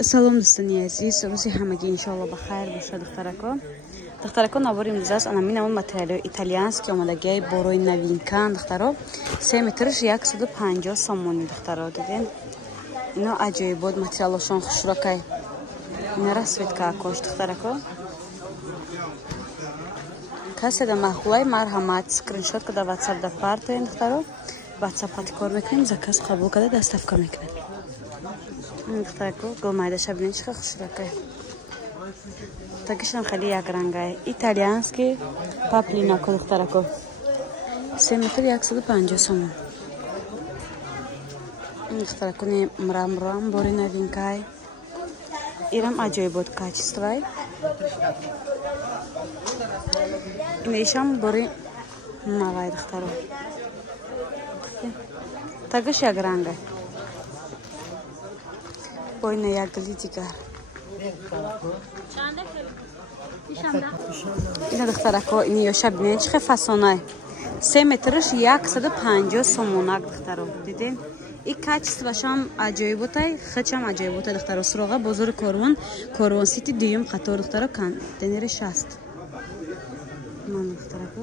салом дӯстони азиз, рӯзи ҳамагӣ иншоалло ба хайр бошад. духтарако навори имрӯз аст анамин он материали итальянски омадагиай борои новинкан духтаро 3 метрш 150 сомони духтаро диден. ино аҷоибот материалошон хушрокай. ина расветка кош духтарако. касе да махлай марҳамат скриншот када WhatsApp да партаен духтаро. WhatsApp хати кор мекунем, заказ қабул када доставка мекунем. духтарако гулмайдаша бинен чиқа хушрокай. Тагишам хели як рангай. Итальянский паплинако духтарако. 3 метр 150 сомон. Духтарако не мрам бори новинкай. Ирам аҷоибот качествай. Инешам бори новай духтаро. Тагиш як рангай. Ой, на як гли дигар. Ина духтарако ини ёша бинен чихе фасонай. 3 метрш 150 сомонак духтаро. Диден? И качествашам аҷоиботай, хачам аҷоиботай духтаро. Суроға бозори Корвон сити дуюм қатор духтаро контейнери 60. Ман духтарако.